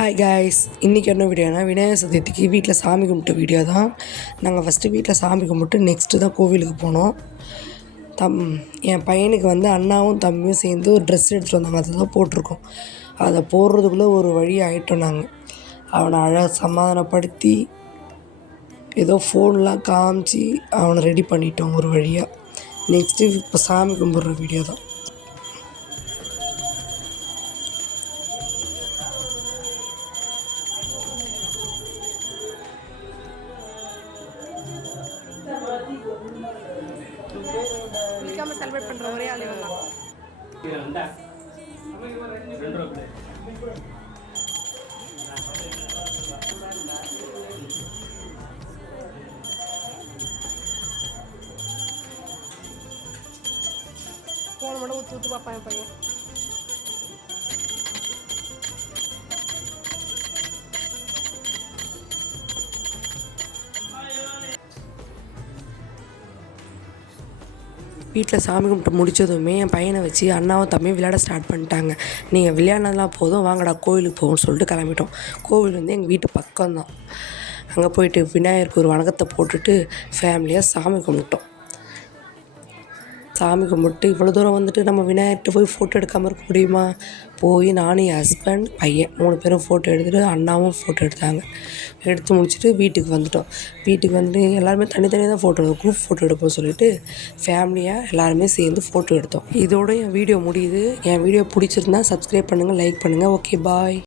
Hi guys, இன்றைக்கி என்ன வீடியோனா விநாயகர் சதுர்த்திக்கு வீட்டில் சாமி கும்பிட்ட வீடியோ தான். நாங்கள் ஃபஸ்ட்டு வீட்டில் சாமி கும்பிட்டு நெக்ஸ்ட்டு தான் கோவிலுக்கு போனோம். என் பையனுக்கு அண்ணாவும் தம்பியும் சேர்ந்து ஒரு ட்ரெஸ் எடுத்துகிட்டு வந்தாங்க. அதை தான் போட்டிருக்கோம். அதை போடுறதுக்குள்ளே ஒரு வழி ஆகிட்டோம். நாங்கள் அவனை சமாதானப்படுத்தி ஏதோ ஃபோன்லாம் காமிச்சு அவனை ரெடி பண்ணிட்டோம் ஒரு வழியாக. நெக்ஸ்ட்டு இப்போ சாமி கும்பிட்ற வீடியோ தான். குளிக்காம செலிப்ரேட் பண்ற ஒரே ஆள் இவன் தான். போன மட்டும் ஊத்து ஊத்து பாப்பா என் பையன். வீட்டில் சாமி கும்பிட்டு முடித்ததுமே என் பையனை வச்சு அண்ணாவும் தம்பியும் விளையாட ஸ்டார்ட் பண்ணிட்டாங்க. நீங்கள் விளையாடினதெல்லாம் போதும், வாங்கடா கோவிலுக்கு போகும்னு சொல்லிட்டு கிளம்பிட்டோம். கோவில் எங்கள் வீட்டு பக்கம்தான். அங்கே போயிட்டு விநாயகருக்கு ஒரு வணக்கத்தை போட்டுட்டு ஃபேமிலியாக சாமி கும்பிட்டோம். சாமி கும்பிட்டு இவ்வளோ தூரம் நம்ம விநாயகர்கிட்ட போய் ஃபோட்டோ எடுக்காமல் இருக்க முடியுமா? போய் நானும் என் ஹஸ்பண்ட் பையன் 3 பேரும் ஃபோட்டோ எடுத்துகிட்டு அண்ணாவும் ஃபோட்டோ எடுத்தாங்க. எடுத்து முடிச்சுட்டு வீட்டுக்கு வந்துட்டோம். வீட்டுக்கு எல்லாருமே தனித்தனியாக தான் ஃபோட்டோ குரூப் ஃபோட்டோ எடுப்போம்னு சொல்லிட்டு ஃபேமிலியாக எல்லாருமே சேர்ந்து ஃபோட்டோ எடுத்தோம். இதோட என் வீடியோ முடியுது. என் வீடியோ பிடிச்சிருந்தா சப்ஸ்கிரைப் பண்ணுங்கள், லைக் பண்ணுங்கள். ஓகே, பாய்.